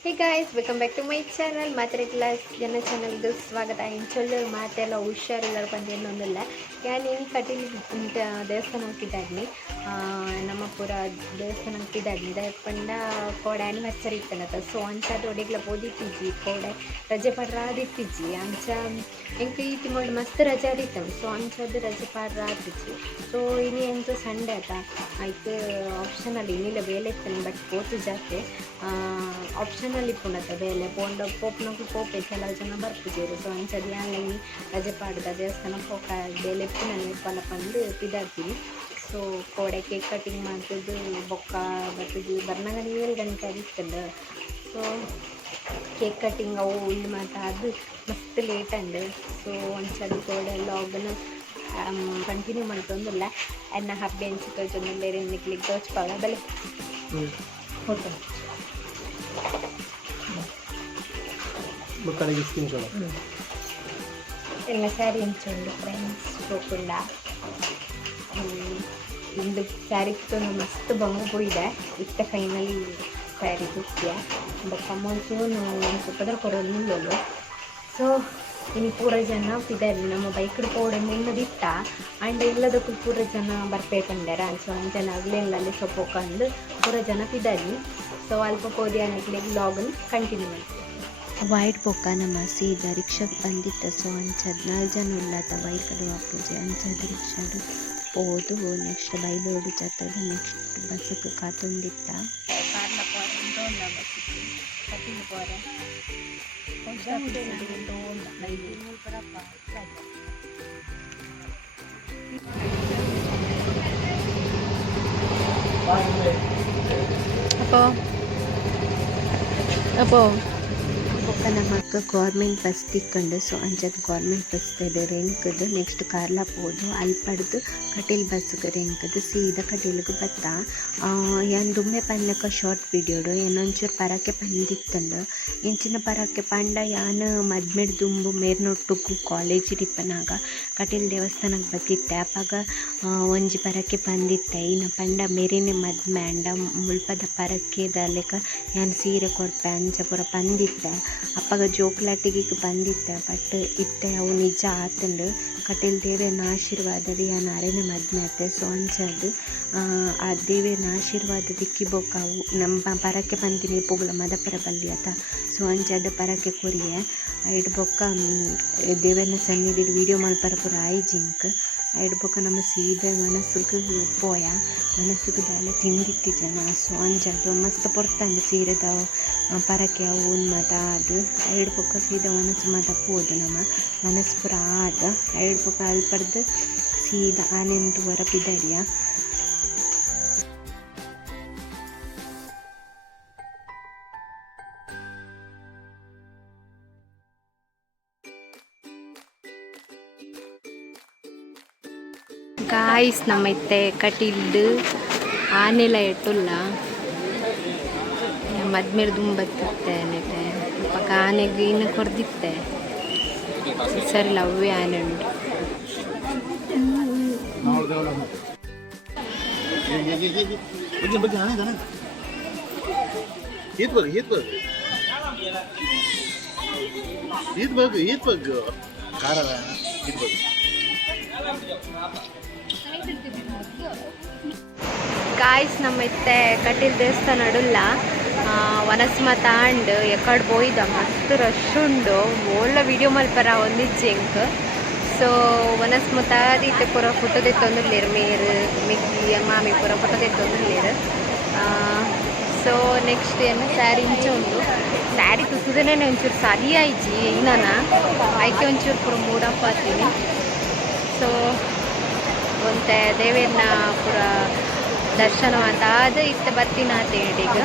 Hey guys welcome back to my channel ಮಾತ್ರೆ class ಜನ ಚಾನಲ್ದು ಸ್ವಾಗತ. ಇಂಚೊಳ್ಳು ಮಾತೆಲ್ಲ ಹುಷಾರಿಲ್ಲ ಬಂದು ಏನೊಂದಿಲ್ಲ ಯಾರು ಏನು ಕಟೀಲ್ ದೇವಸ್ಥಾನ ಹೋಗ್ತಿದ್ದಾಗಲಿ ನಮ್ಮ ಪೂರ ದೇವಸ್ಥಾನ ಹೋಗಿದ್ದಾಗ್ನಿ ಪಂಡ ಕೋಡೆ ಆನಿವರ್ಸರಿ ಇತ್ತನತ ಸೊ ಅಂಚ ಒಡಿಗ್ಲ ಓದಿತ್ತಿಜ್ಜಿ ಕೋಡೆ ರಜೆ ಪಡ್ರಾದಿತ್ತಿಜ್ಜಿ ಅಂಚ ಎಂಕ್ ಈ ತಿಂಗಳು ಮಸ್ತ್ ರಜೆ ಆದಿತ್ತು ಸೊ ಅಂಚದ್ದು ರಜೆ ಪಡ್ರಾದಿಜ್ಜಿ ಸೊ ಇನಿ ಎಂತ ಸಂಡೆ ಆತ ಆಯ್ತು ಆಪ್ಷನಲ್ಲಿ ಇನ್ನಿಲ್ಲ ಬೇಲೆ ಇತ್ತು ಬಟ್ ಪೋತು ಜಾಸ್ತಿ ಆಪ್ಷನಲ್ಲಿ ಇಪ್ಪುಂಡತ್ತ ಬೇಲೆ ಪೋಂಡ ಪೋಪ್ನಕು ಪೋಪೆ ಕೆಲವು ಜನ ಬರ್ತಿದ್ದೀರು ಸೊ ಅಂಚದು ಯಾನ್ ರಜೆ ಪಾಡ್ದ ದೇವಸ್ಥಾನ ಪೋಕ ಬೇಲೆ ನಾನು ಪಲ ಪಂದು ಇದಾಗ್ತೀನಿ ಸೊ ಕೋಡೆ ಕೇಕ್ ಕಟಿಂಗ್ ಮಾಡ್ತಿದ್ದು ಬೊಕ್ಕ ಬರ್ತದ್ದು ಬರ್ನಾಗ ಏಳು ಗಂಟೆ ಆಗಿತ್ತಲ್ಲ. ಸೊ ಕೇಕ್ ಕಟಿಂಗ್ ಅವು ಇಲ್ಲಿ ಮತ್ತು ಅದು ಮಸ್ತ್ ಲೇಟ್ ಅಂದೆ. ಸೊ ಒಂದ್ಸಲ ಕೋಡೆ ಲಾಗನ್ನು ಕಂಟಿನ್ಯೂ ಮಾಡ್ತೊಂದಿಲ್ಲ ಅನ್ನ ಹಬ್ಬೆ ಅನ್ಸಿತ್ತು ಬೇರೆ ನಿಕ್ಲಿಕ್ಕೆ ತೋಚ್ಪಾಗ ಬೆಲೆ ಓಕೆ ಮಕ್ಕಳಿಗೆ ಸ್ಕಿನ್ ಎಲ್ಲ ಸ್ಯಾರಿ ಹಂಚುಂಡು ಫ್ರೆಂಡ್ಸ್ ಹೋಗ್ಕೊಂಡ? ಇಂದು ಸ್ಯಾರಿ ತೊಂದು ಮಸ್ತ್ ಬಂಗು ಇದೆ. ಇಷ್ಟ ಫೈನಲಿ ಸ್ಯಾರಿ ಬುಕ್ಕಿಯ ಬಟ್ ಅಮೌಂಟು ಸ್ವಲ್ಪ ಕೊಡೋದು ನಿಲ್ಲೋದು ಸೊ ಇನ್ನು ಪೂರ ಜನ ಇದ್ದಾರೆ ನಮ್ಮ ಬೈಕ್ ಪೋಡೆ ನಿನ್ನದಿತ್ತ ಆ್ಯಂಡ್ ಇಲ್ಲದಕ್ಕೂ ಪೂರ ಜನ ಬರ್ಬೇಕಂದ್ಯಾರ ಸೊ ಜನ ಅಲ್ಲಿ ಸ್ವಲ್ಪ ಹೋಗ್ಕೊಂಡು ಪೂರ ಜನ ಇದ್ದಾರೆ ಸೊ ಅಲ್ಪ ಪೋದಿ ಅನ್ನಕ್ಕೆ ಬ್ಲಾಗನ್ನು ಕಂಟಿನ್ಯೂ ಮಾಡ್ತೀವಿ ವೈಟ್ ಪೊಕ್ಕ ನಮ್ಮ ಸೀದಾ ರಿಕ್ಷಾಗ್ ಬಂದಿತ್ತ. ಸೊ ಅಂಚದ್ ನಾಲ್ಕು ಜನ ಉಳ್ಳಾತ ಕಡೆ ಅಪ್ಪುಜಿ ಅಂಚದ್ ರಿಕ್ಷಾಡು. ಓದು ನೆಕ್ಸ್ಟ್ ಬೈಲು ಹೊಡಿತಾಗ ನೆಕ್ಸ್ಟ್ ಬಸ್ಸಕ್ಕೆ ಕಾತೊಂದಿತ್ತ apa apa ನಮ್ಮ ಅಕ್ಕ ಗೌರ್ಮೆಂಟ್ ಬಸ್ ತಿಕ್ಕೊಂಡು ಸೊ ಅಂಜದ್ ಗೌರ್ಮೆಂಟ್ ಬಸ್ ಇದೆ ರೆಂಕದು ನೆಕ್ಸ್ಟ್ ಕಾರ್ಲ ಪೋದು ಪಡೆದು ಕಟೀಲ್ ಬಸ್ಗೆ ರೆಂಕದು ಸೀದಾ ಕಟೀಲ್ಗೆ ಬತ್ತ. ಏನು ದುಮ್ಮೆ ಪನ್ಲಕ ಶಾರ್ಟ್ ವಿಡಿಯೋಡು ಏನೊಂಚೂರು ಪರಕ್ಕೆ ಪಂದಿತ್ತಂಡು ಇಂಚಿನ ಪರಕ್ಕೆ ಪಂಡ ಯಾನ್ ಮದ್ಮೇಡ್ ದುಂಬು ಮೇರ್ನೊಟ್ಟುಗು ಕಾಲೇಜ್ ರಿಪ್ಪನಾಗ ಕಟೀಲ್ ದೇವಸ್ಥಾನಕ್ಕೆ ಬತ್ತಿತ್ತೆ. ಅಪ್ಪಾಗ ಒಂಜಿ ಪರಕ್ಕೆ ಪಂದಿತ್ತೆ. ಇನ್ನು ಪಂಡ ಮೇರೇನೆ ಮದ್ಮೆ ಅಂಡ, ಮುಲ್ಪದ ಪರಕ್ಕೆ ಲೆಕ್ಕ ಏನು ಸೀರೆ ಕೊಡ್ಪೆ ಅಂಚ ಪೂರ ಪಂದಿತ್ತೆ. ಅಪ್ಪಗ ಜೋಕ್ಲಾಟಿಗೆ ಬಂದಿತ್ತ ಬಟ್ ಇತ್ತೆ, ಅವು ನಿಜ ಆತಂಡು. ಕಟೀಲ್ ದೇವೇನ ಆಶೀರ್ವಾದದ ಆ ಅರೆನೆ ಮದ್ಮೆ ಆತೆ ಸೊ ಅಂಚದು ಆ ದೇವೇನ ಆಶೀರ್ವಾದ ದಿಕ್ಕಿ ಬೊಕ್ಕಾವು ನಮ್ಮ ಪರಕ್ಕೆ ಬಂದಿನಿ, ಪುಗ್ಲ ಮದಪರ ಬಲ್ಲಿ ಆತ ಸೊ ಅಂಚದ ಪರಕ್ಕೆ ಕೊರಿಯೆ. ಐಡ್ ಬೊಕ್ಕ ದೇವೇನ ಸನ್ನಿಧಿಡ್ ವಿಡಿಯೋ ಮಲ್ಪರ ಪೂರ ಆಯ್ಜಿಂಕ್ ಐಡ್ ಬೊಕ್ಕ ನಮ್ಮ ಸೀದೆ ಮನಸ್ಸಿಗೆ ಪೋಯ ಮನಸ್ಸಿಗೆ ದಾಲೆ ತಿಂದಿತ್ತಿ ಜನ ಸೊ ಅಂಚದು ಮಸ್ತ್ ಪೊರ್ತಂಡು ಸೀರೆದ. ಪರಕೆ ಅವು ಮತ ಅದು. ಐಡ್ ಬೊಕ್ಕ ಸೀದಾ ಮನಸ್ಸು ಮತ ಪೋದು ನಮ್ಮ. ಮನಸ್ಸು ಪುರ ಆದ. ಐಡ್ ಬೊಕ್ಕ ಅಲ್ಪಡ್ದು ಸೀದಾ ಆನೆಂಟು ವರ ಪಿದರಿಯ ನಮ್ಮ ನಮ್ಮೈತೆ ಕಟೀಲ್ದು ಆನೆಲ ಎಟ್ಟುಲ್ಲ ಮದ್ಮೇಲೆ ದುಂಬತ್ತಿತ್ತೆ ಅನ್ನತ್ತೆ ಪಕ್ಕ ಆನೆಗೆ ಇನ್ನು ಕೊರ್ದಿತ್ತೆ. ಸರಿ ಲವ್ವೇ ಆನೆ ಉಂಟು. ಈತ್ ಬಗ್ಗೆ ಈತ್ ಬಗ್ ಈತ್ ಬಗ್ ಈತ್ ಈತ್ ಬಗ್. ಖಾರ ಈತ್ ಬಗ್. ಗಾಯ್ಸ್ ನಮ್ಮೈತೆ ಕಟೀಲ್ ದೇವಸ್ಥಾನ ಅಡುಲ್ಲ ವನಸ್ಮ ತಾಂಡ್ ಎಕಡ್ ಬೋಯ್ದ ಮಸ್ತ್ ರಶ್ ಉಂಡು. ಒಳ್ಳೆ ವಿಡಿಯೋ ಮಲ್ಪರ ಒಂದಿಜ್ಜೆಂಕ್ ಸೊ ವನಸ್ಮ ತಾದೀತೆ ಪೂರ ಫೋಟೋ ತೆತ್ತೊಂದುಲ್ಲೇರು ಮೇರು, ಮಿಕ್ಕಿ ಮಾಮಿ ಪೂರ ಫೋಟೋ ತೆತ್ತೊಂದುಲ್ಲೇರು ಸೊ ನೆಕ್ಸ್ಟ್ ಏನು? ಸ್ಯಾರಿ ಇಂಚ ಉಂಟು. ಸ್ಯಾರಿ ತುಸುದನೇ ಒಂಚೂರು ಸರಿ ಆಯ್ತು ಇನ್ನನ ಆಯ್ಕೆ ಒಂಚೂರು ಪೂರ ಮೂಡಪ್ಪ ಆತೀನಿ ಸೊ ದೇವೇನಪುರ ಪೂರ ದರ್ಶನ ಅಂತ ಅದು ಇಷ್ಟ ಬರ್ತೀನಿ ಅಂತ ಈಗ.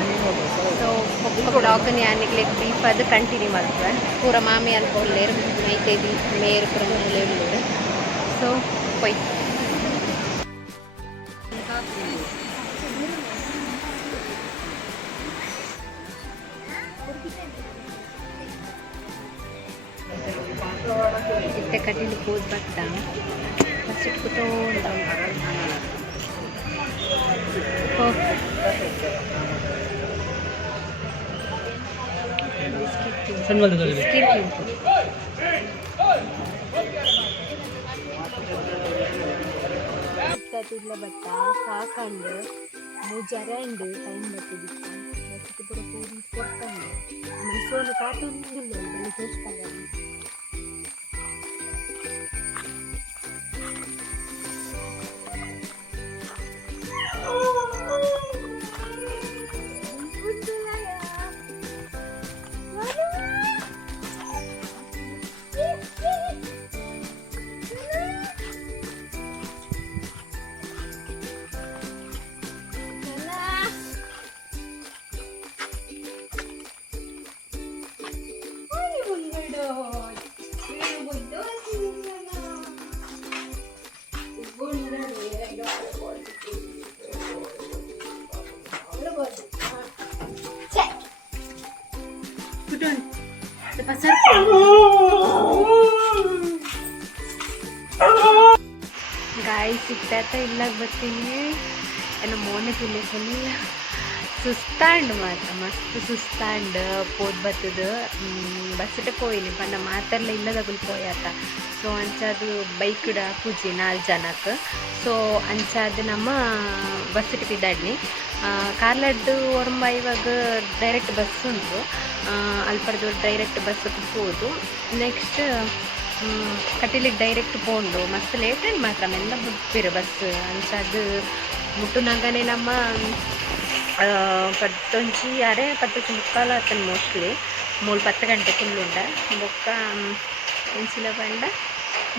ಸೊ ಒಬ್ಬ ಬ್ಲಾಗ್ನ ಯಾನಿಗ್ಲೆ ಬ್ರೀಫ್ ಅದು ಕಂಟಿನ್ಯೂ ಮಾಡ್ತವೆ. ಪೂರ ಮಾಮಿ ಅಲ್ಪ ಒಳ್ಳೆಯರು ಮೈತೇದಿ ಮೇರು ಪುರ ಉಳ್ಳೇರು ಸೊ ಪೊಯ್ ಇತ್ತೆ ಕಟ್ಟಿಲಿ ಕೂದ್ ಬಟ್ಟ ಫಸ್ಟ್ ಇಟ್ಬಿಟ್ಟು ಓ ಸಣ್ಣ ಮಲ್ದದಲ್ಲಿ ಬಿಸ್ಕಿಟ್ ತಿಂತು ಇಲ್ಲ ಬಟ್ಟ ಸಾಕಂಡು ಮುಜರಂಡು ಟೈಮ್ ಬರ್ತದಿತ್ತು ಬಸ್ಸಿಗೆ ಪೂರ ಪೂರಿ ಕೊಡ್ತಂಡು ಮೈಸೂರು ಕಾಟೊಂದಿಲ್ಲ ಇಲ್ಲಿ ತೋರಿಸ್ತಾಗಲ್ಲ ಗಾಯಿ ಸಿಕ್ತಾತ ಇಲ್ಲ ಬರ್ತೀನಿ ಏನೋ ಮೋನೆ ತುಳಿಸಲಿಲ್ಲ ಸುಸ್ತಾಂಡ್ ಮಾತ್ರ ಮಸ್ತ್ ಸುಸ್ತಾಂಡ್ ಪೋದ್ ಬತ್ತದ ಬಸ್ಸಿಟ ಪೋಯಿನಿ ಪಂಡ ಮಾತೆಲ್ಲ ಇಲ್ಲದಗುಲ್ ಪೋಯಾತ ಸೊ ಅಂಚಾದು ಬೈಕ್ಡ ಪೂಜಿ ನಾಲ್ಕು ಜನಕ್ಕೆ ಸೊ ಅಂಚಾದ ನಮ್ಮ ಬಸ್ಸಿಟ ಬಿದ್ದಾಡ್ನಿ ಕಾರ್ಲಡ್ಡು ಒರ್ಮ ಇವಾಗ ಡೈರೆಕ್ಟ್ ಬಸ್ ಉಂಟು. ಅಲ್ಪರ್ದು ಡೈರೆಕ್ಟ್ ಬಸ್ ಹೋದು. ನೆಕ್ಸ್ಟ್ ಕಟೀಲಿಗೆ ಡೈರೆಕ್ಟ್ ಪೋಂಡು ಮಸ್ತ್ ಆಗಿ ಮಾತ್ರ, ಮೆಲ್ಲ ಬಿಡ್ತಿರು ಬಸ್ ಅಂಚಾದು ಮುಟ್ಟುನಾಗನೆ ನಮ್ಮ ಪತ್ತೊಂಜಿ ಅರೆ ಪತ್ತೊಂಜಿ ಮುಕ್ಕಾಲ ಆತನ ಮೋಸ್ಟ್ಲಿ ಮೂರು ಪತ್ತು ಗಂಟೆ ಫುಲ್ ಉಂಡ. ಬೊಕ್ಕ ಎಂಚಿಲ ಬಂಡ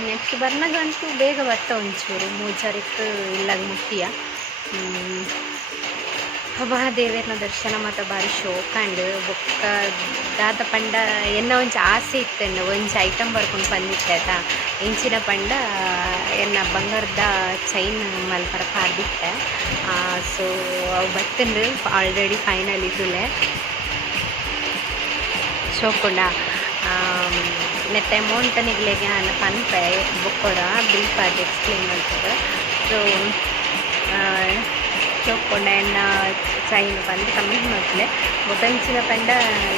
ನೆಕ್ಸ್ಟ್ ಬರ್ನಾಗಂತೂ ಬೇಗ ಬರ್ತ ಒಂಚೂರು ಮೂಜಾರಿಕ್ ಇಲ್ಲಾಗ ಮುಟ್ಟಿಯ ಮಹಾದೇವರನ ದರ್ಶನ ಮಾತ್ರ ಭಾರಿ ಶೋಕಂಡ್ ಬೊಕ್ಕ ದಾದ ಪಂಡ ಎನ್ನ ಒಂಚ ಆಸೆ ಇತ್ತಂಡು ಒಂಜಿ ಐಟಮ್ ಬರ್ಕೊಂಡು ಬಂದಿತ್ತಾಯ್ತಾ ಇಂಚಿನ ಪಂಡ, ಎನ್ನ ಬಂಗಾರದ ಚೈನ್ ಮಲ್ಪರ ಪಾರ್ದಿತ್ತೆ ಸೊ ಅವು ಬತ್ತಂಡು ಆಲ್ರೆಡಿ ಫೈನಲ್ ಇದ್ದುಲೆ. ಶೋಕೊಂಡ. ನೆತ್ತೆ ಅಮೌಂಟ್ ನಿಗ್ಲೆಗೆ ಅನ್ನ ಪನ್ಪೆ ಬುಕ್ಕೋಡ ಪಾರ್ದು ಎಕ್ಸ್ಪ್ಲೇನ್ ಮಾಡ್ತಾರೆ ಸೊ ಚೊಕ್ಕೊಂಡ ಎಣ್ಣ ಚೈನ್ ಬಂದು ಕಮ್ಮಿ ಮಾಡ್ಲೆ ಬೊಟಂಚಿನ ಪಂಡ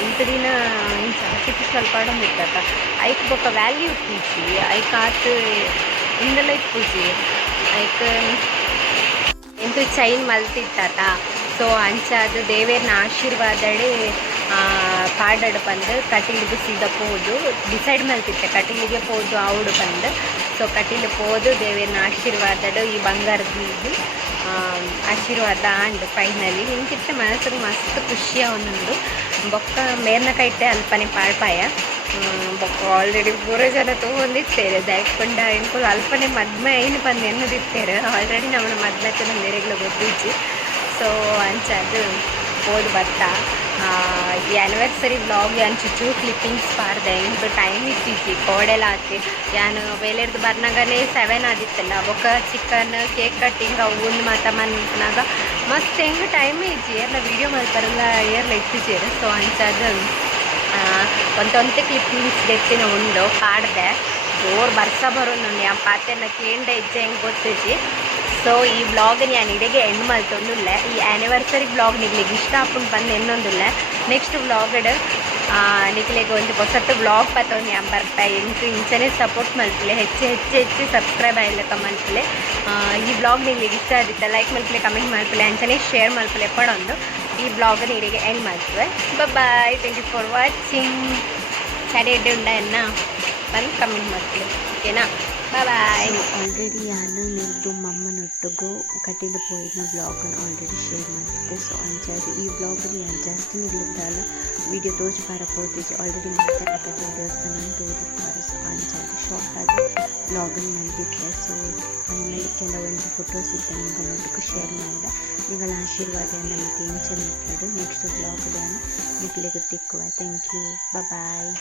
ಇಂತ ದಿನ ಇಂಚ ಆರ್ಟಿಫಿಷಿಯಲ್ ಪಡಮ್ ಇರ್ತದ ಐಕ್ ಬೊಕ್ಕ ವ್ಯಾಲ್ಯೂ ಪೂಜಿ ಐಕ್ ಆತ್ ಇಂದೆಲ್ಲ ಪೂಜಿ ಐಕ್ ಎಂತೂ ಚೈನ್ ಮಲ್ತಿತ್ತಾತ. ಸೊ ಅಂಚ ಅದು ದೇವೇರ್ನ ಆಶೀರ್ವಾದಡೆ ಪಾಡಡು ಬಂದು ಕಟೀಲಿಗೆ ಸೀದಾ ಪೋದು, ಡಿಸೈಡ್ ಮಲ್ತಿತ್ತೆ ಕಟೀಲಿಗೆ ಪೋದು ಅವಡು ಬಂದು. ಸೊ ಕಟೀಲು ಪೋದು ದೇವೇನ ಆಶೀರ್ವಾದಡು ಈ ಬಂಗಾರದ್ದು ಆಶೀರ್ವಾದ ಆಂಡ್ ಫೈನಲಿ ನಿಂಕಿತ್ತೆ ಮನಸ್ಸಿಗೆ ಮಸ್ತ್ ಖುಷಿಯ ಒಂದೊಂದು ಬೊಕ್ಕ ಮೇರ್ನ ಕೈತೆ ಅಲ್ಪನೆ ಪಾಳ್ಪಾಯ. ಬೊಕ್ಕ ಆಲ್ರೆಡಿ ಪೂರ ಜನ ತೊಗೊಂಡಿತ್ತೇವೆ ದಯಕೊಂಡ ಎನ್ಕೊಲ್ ಅಲ್ಪನೆ ಮದ್ಮೆ ಏನು ಬಂದು ಎನ್ನದಿತ್ತೇರೆ ಆಲ್ರೆಡಿ ನಮ್ಮ ಮದ್ಮೆ ಮೇರೆಗ್ಲ ಗೊತ್ತಿಜ್ಜಿ ಸೊ ಅಂಚದು ಓದ್ ಬತ್ತ ಭತ್ತ ಆ್ಯನಿವರ್ಸರಿ ಬ್ಲಾಗ್ ಯಾನ್ ಚುಚ್ಚು ಕ್ಲಿಪ್ಪಿಂಗ್ಸ್ ಬಾರ್ದೆ ಇಂದು ಟೈಮ್ ಇತ್ತಿಜ್ಜಿ ಕೋಡೆಲ್ಲ ಆತಿ ಯಾನು ಬೇಲೆರ್ದು ಬರ್ನಾಗನೇ ಸೆವೆನ್ ಆದಿತ್ತಲ್ಲ ಬೊಕ್ಕ ಚಿಕನ್ ಕೇಕ್ ಕಟ್ಟಿಂಗ್ ಅವು ಒಂದು ಮಾತ ಮನ್ಪನಾಗ ಮಸ್ತ್ ಹೆಂಗೆ ಟೈಮ್ ಇಜ್ಜಿ ಏರ್ಲ ವೀಡಿಯೋ ಮಾಡ್ತಾರಲ್ಲ ಏರ್ಲ ಇತ್ತಿಜೇರು ಸೊ ಅಂಚದು ಒಂದೊಂದೇ ಕ್ಲಿಪ್ಪಿಂಗ್ಸ್ ಗೆಚ್ಚಿನ ಉಂಡು. ಪಾಡ್ದೆ. ಜೋರು ಬರ್ಸ ಬರೋನು ಆ ಪಾತೆನ ಕೇಳ್ದೆ ಇಜ್ಜೆ ಹೆಂಗೆ ಗೊತ್ತಿಜ್ಜಿ ಸೊ ಈ ಬ್ಲಾಗ್ ನಾನು ಇಡೆಗೆ ಎಂಡ್ ಮಲ್ತೊಂದುಲ್ಲೆ ಈ ಆ್ಯನಿವರ್ಸರಿ ಬ್ಲಾಗ್ ನಿಗ್ಲಿಗೆ ಇಷ್ಟ ಆಪುಂಡು ಬಂದು ಎನ್ನೊಂದುಲ್ಲ ನೆಕ್ಸ್ಟ್ ಬ್ಲಾಗಡ್ ನಿಕ್ಲಿಗೆ ಒಂದು ಹೊಸತು ಬ್ಲಾಗ್ ಪತ್ತೊಂದು ಯಾನ್ ಬರ್ತಾ ಎಂಟು ಇಂಚನೆ ಸಪೋರ್ಟ್ ಮಲ್ಪಲೆ ಹೆಚ್ಚು ಹೆಚ್ಚು ಹೆಚ್ಚು ಸಬ್ಸ್ಕ್ರೈಬ್ ಆಯ್ಲಕ್ಕ ಮಲ್ಪಲೆ ಆ, ಈ ಬ್ಲಾಗ್ ನಿಮ್ಗೆ ಇಷ್ಟ ಆದಿತ್ತ ಲೈಕ್ ಮಲ್ಪಲೆ ಕಮೆಂಟ್ ಮಲ್ಪಲೆ ಅಂಚನೆ ಶೇರ್ ಮಲ್ಪಲೆ ಪಡೊಂದು ಈ ಬ್ಲಾಗ್ ಇಡೆಗೆ ಎಂಡ್ ಮಾಡ್ತೇವೆ bye thank you for watching ಸರಿ ಇಡ್ಡೆ ಉಂಡ ಎನ್ನ ಬಂದು ಕಮೆಂಟ್ ಮಾಡ್ತೀವಿ ಓಕೆನಾ ಬಾಯ್ ಆಲ್ರೆಡಿ ಯಾನು ನಿಲ್ದು ಮಮ್ಮನೊಟ್ಟಿಗೂ ಕಟ್ಟಿದ ಪೋಯಿನ ಬ್ಲಾಗನ್ನು ಆಲ್ರೆಡಿ ಶೇರ್ ಮಾಡಿದ್ದೆ ಸೊ ಅಂಚಾದು ಈ ಬ್ಲಾಗಲ್ಲಿ ಯಾನು ಜಾಸ್ತಿ ನಿಲ್ಲಿದ್ದಾಲ ವಿಡಿಯೋ ತೋಚ್ ಬರಬಹುದು ಆಲ್ರೆಡಿ ಮಾತಾಡಕತ್ತೆ ದೇವಸ್ಥಾನ ತೋರಿಸ್ತಾರೆ ಸೊ ಅಂಚಾದು ಶಾರ್ಟ್ ಆಗಿ ಬ್ಲಾಗನ್ನು ಮಲ್ದಿದ್ದೆ ಸೊ ಫೈನಲಿ ಕೆಲವೊಂದು ಫೋಟೋಸ್ ಇದ್ದ ನಿಗಳೊಟ್ಟಿಗೂ ಶೇರ್ ಮಾಡಿದೆ. ನಿಗಳ ಆಶೀರ್ವಾದ ನಮಗೆ ಟೆನ್ಷನ್ ಇರ್ತದೆ ನೆಕ್ಸ್ಟ್ ಬ್ಲಾಗ್ ನಿಗಳಿಗೆ ತಿಕ್ಕುವ. Thank you bye